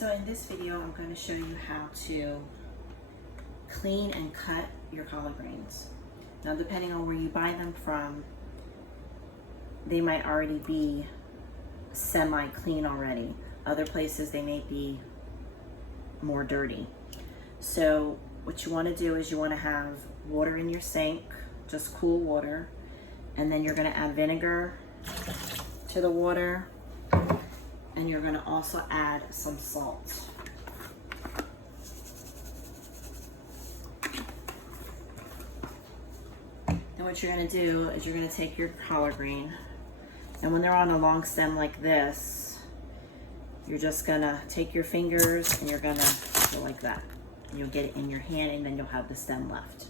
So in this video, I'm going to show you how to clean and cut your collard greens. Now, depending on where you buy them from, they might already be semi-clean already. Other places, they may be more dirty. So what you want to do is you want to have water in your sink, just cool water, and then you're going to add vinegar to the water, and you're going to also add some salt. And what you're going to do is you're going to take your collard green, and when they're on a long stem like this, you're just going to take your fingers and you're going to go like that. And you'll get it in your hand, and then you'll have the stem left.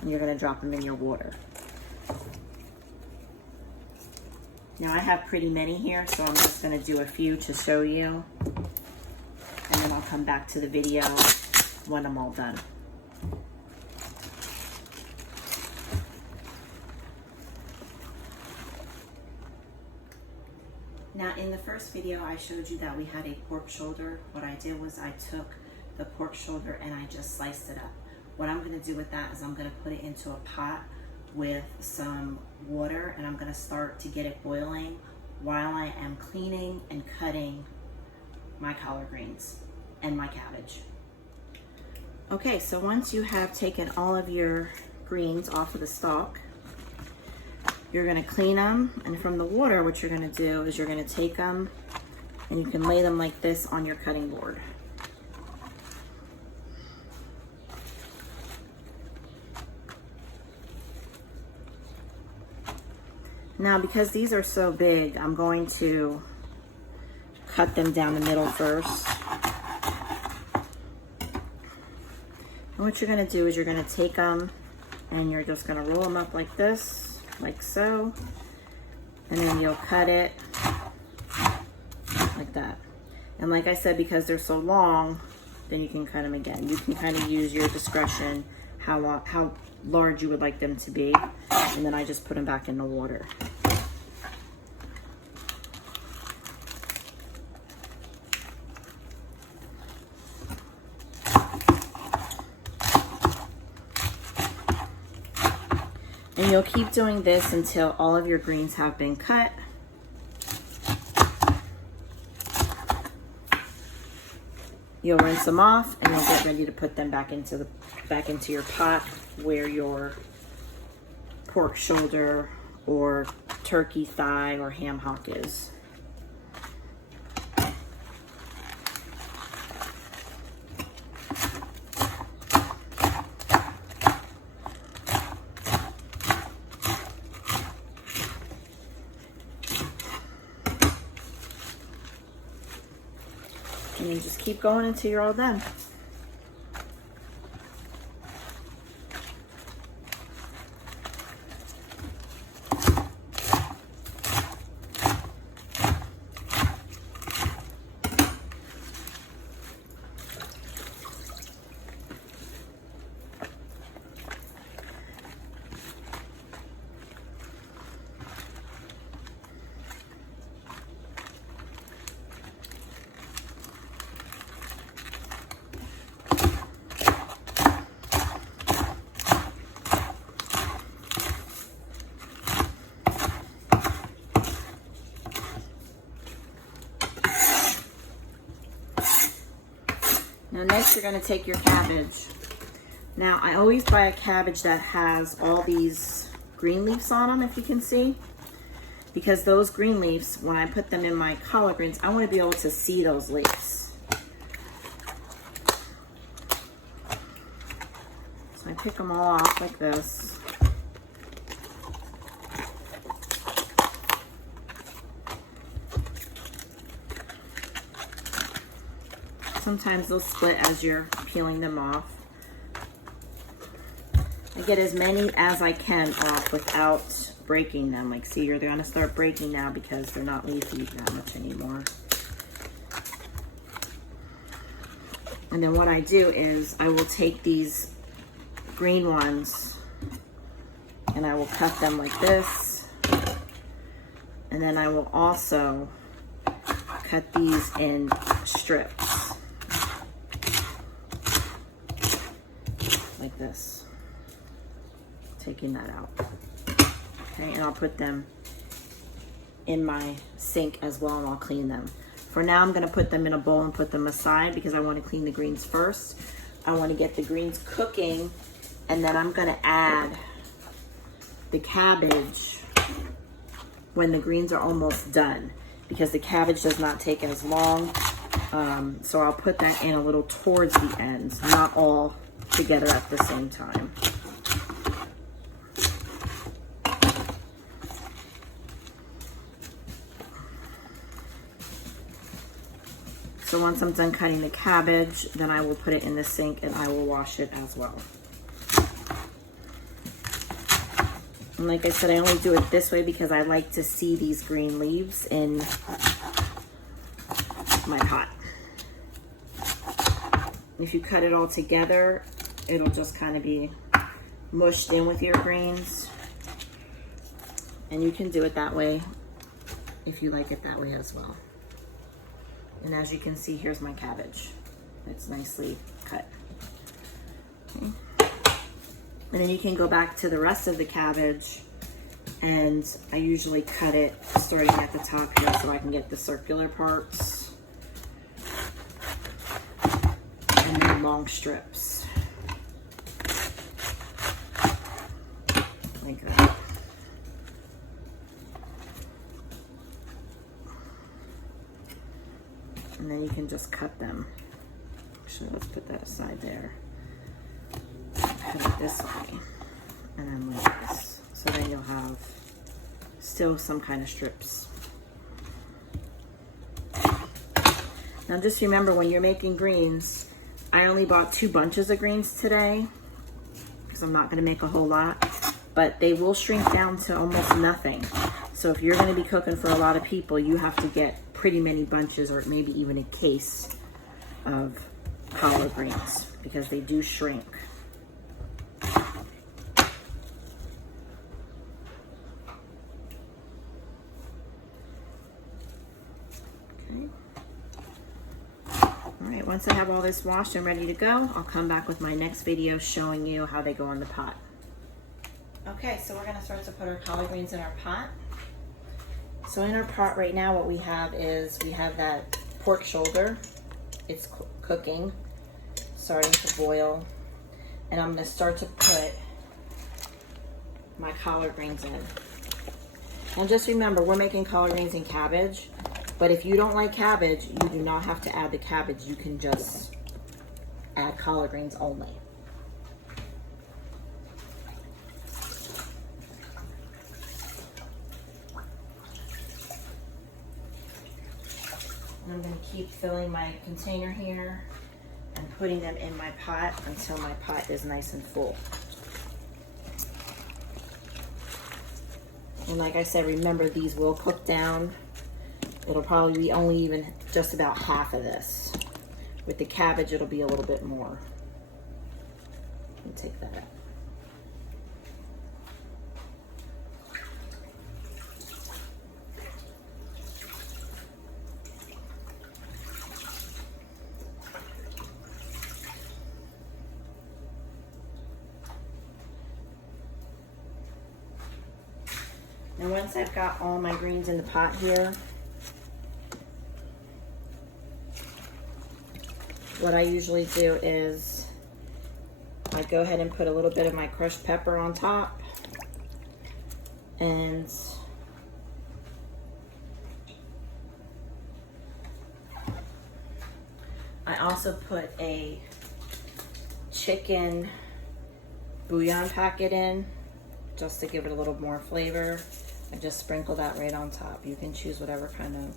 And you're going to drop them in your water. Now I have pretty many here, so I'm just going to do a few to show you. And then I'll come back to the video when I'm all done. Now in the first video I showed you that we had a pork shoulder. What I did was I took the pork shoulder and I just sliced it up. What I'm going to do with that is I'm going to put it into a pot with some water, and I'm going to start to get it boiling while I am cleaning and cutting my collard greens and my cabbage. Okay, so once you have taken all of your greens off of the stalk, you're going to clean them, and from the water what you're going to do is you're going to take them and you can lay them like this on your cutting board. Now, because these are so big, I'm going to cut them down the middle first. And what you're going to do is you're going to take them and you're just going to roll them up like this, like so. And then you'll cut it like that. And like I said, because they're so long, then you can cut them again. You can kind of use your discretion how large you would like them to be. And then I just put them back in the water. And you'll keep doing this until all of your greens have been cut. You'll rinse them off and you'll get ready to put them back into your pot where your pork shoulder or turkey thigh or ham hock is. And you just keep going until you're all done. Now next you're going to take your cabbage. Now I always buy a cabbage that has all these green leaves on them, if you can see. Because those green leaves, when I put them in my collard greens, I want to be able to see those leaves. So I pick them all off like this. Sometimes they'll split as you're peeling them off. I get as many as I can off without breaking them. Like, see, they're gonna start breaking now because they're not leafy that much anymore. And then what I do is I will take these green ones and I will cut them like this. And then I will also cut these in strips. Like this. Taking that out. Okay, and I'll put them in my sink as well, and I'll clean them. For now, I'm gonna put them in a bowl and put them aside because I wanna clean the greens first. I wanna get the greens cooking, and then I'm gonna add the cabbage when the greens are almost done, because the cabbage does not take as long. So I'll put that in a little towards the end, not all together at the same time. So once I'm done cutting the cabbage, then I will put it in the sink and I will wash it as well. And like I said, I only do it this way because I like to see these green leaves in my pot. If you cut it all together, it'll just kind of be mushed in with your greens. And you can do it that way if you like it that way as well. And as you can see, here's my cabbage. It's nicely cut. Okay. And then you can go back to the rest of the cabbage, and I usually cut it starting at the top here so I can get the circular parts. And then long strips. Like that. And then you can just cut them. Actually, let's put that aside there. Cut it this way, and then like this. So then you'll have still some kind of strips. Now just remember, when you're making greens, I only bought 2 bunches of greens today because I'm not gonna make a whole lot, but they will shrink down to almost nothing. So if you're gonna be cooking for a lot of people, you have to get pretty many bunches, or maybe even a case of collard greens, because they do shrink. Okay. All right, once I have all this washed and ready to go, I'll come back with my next video showing you how they go in the pot. Okay, so we're gonna start to put our collard greens in our pot. So in our pot right now, what we have is, we have that pork shoulder. It's cooking, starting to boil. And I'm gonna start to put my collard greens in. And just remember, we're making collard greens and cabbage, but if you don't like cabbage, you do not have to add the cabbage. You can just add collard greens only. And I'm going to keep filling my container here and putting them in my pot until my pot is nice and full. And like I said, remember, these will cook down. It'll probably be only even just about half of this. With the cabbage, it'll be a little bit more. Let me take that out. And once I've got all my greens in the pot here, what I usually do is I go ahead and put a little bit of my crushed pepper on top, and I also put a chicken bouillon packet in just to give it a little more flavor. I just sprinkle that right on top. You can choose whatever kind of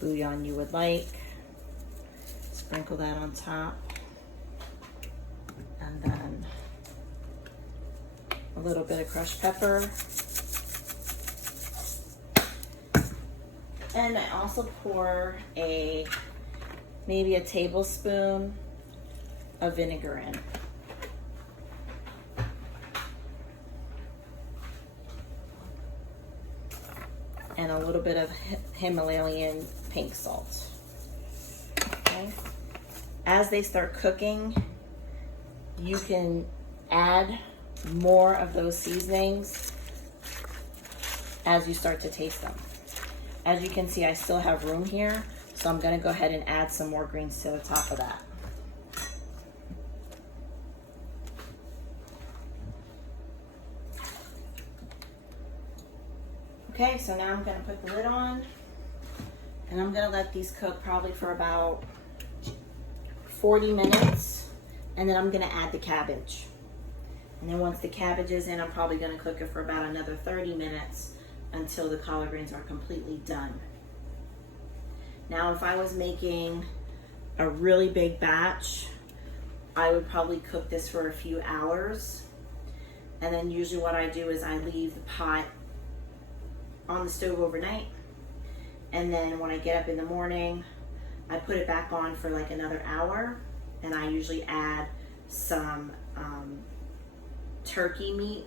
bouillon you would like. Sprinkle that on top. And then a little bit of crushed pepper. And I also pour maybe a tablespoon of vinegar in. and a little bit of Himalayan pink salt. Okay. As they start cooking, you can add more of those seasonings as you start to taste them. As you can see, I still have room here, so I'm gonna go ahead and add some more greens to the top of that. Okay, so now I'm gonna put the lid on, and I'm gonna let these cook probably for about 40 minutes, and then I'm gonna add the cabbage. And then once the cabbage is in, I'm probably gonna cook it for about another 30 minutes until the collard greens are completely done. Now, if I was making a really big batch, I would probably cook this for a few hours. And then usually what I do is I leave the pot on the stove overnight. And then when I get up in the morning, I put it back on for like another hour. And I usually add some turkey meat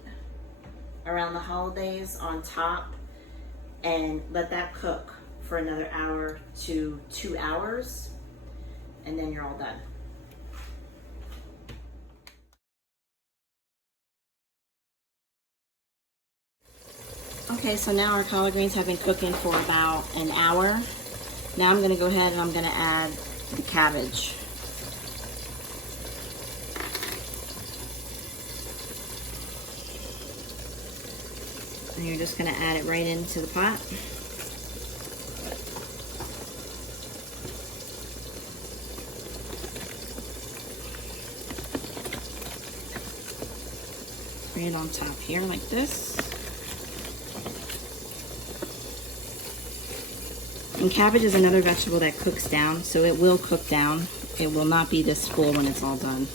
around the holidays on top and let that cook for another hour to 2 hours, and then you're all done. Okay, so now our collard greens have been cooking for about an hour. Now I'm gonna go ahead and I'm gonna add the cabbage. And you're just gonna add it right into the pot. Right on top here like this. And cabbage is another vegetable that cooks down, so it will cook down. It will not be this full when it's all done.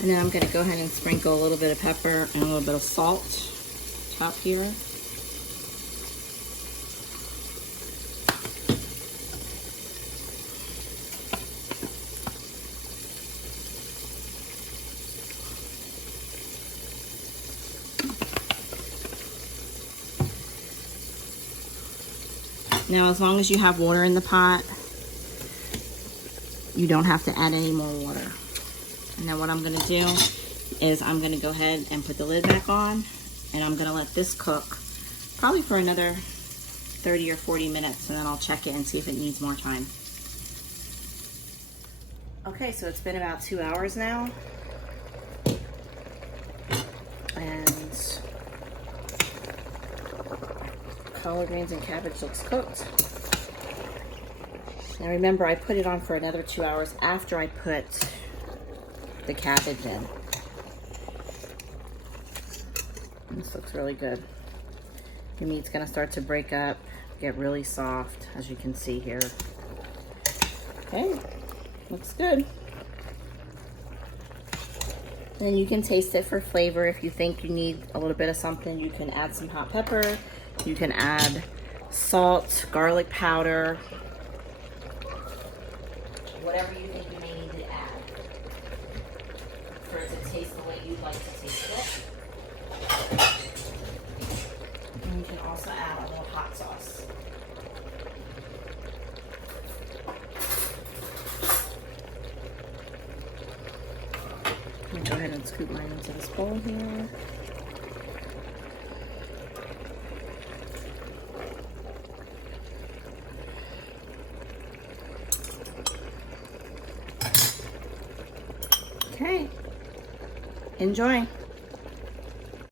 And then I'm going to go ahead and sprinkle a little bit of pepper and a little bit of salt top here. Now, as long as you have water in the pot, you don't have to add any more water. And then what I'm gonna do is I'm gonna go ahead and put the lid back on, and I'm gonna let this cook probably for another 30 or 40 minutes, and then I'll check it and see if it needs more time. Okay, so it's been about 2 hours now. And collard greens and cabbage looks cooked. Now remember, I put it on for another 2 hours after I put the cabbage in. This looks really good. Your meat's gonna start to break up, get really soft, as you can see here. Okay, looks good. And you can taste it for flavor. If you think you need a little bit of something, you can add some hot pepper. You can add salt, garlic powder, whatever you think you may need to add for it to taste the way you'd like to taste it. And you can also add a little hot sauce. I'm gonna go ahead and scoop mine into this bowl here. Okay, enjoy.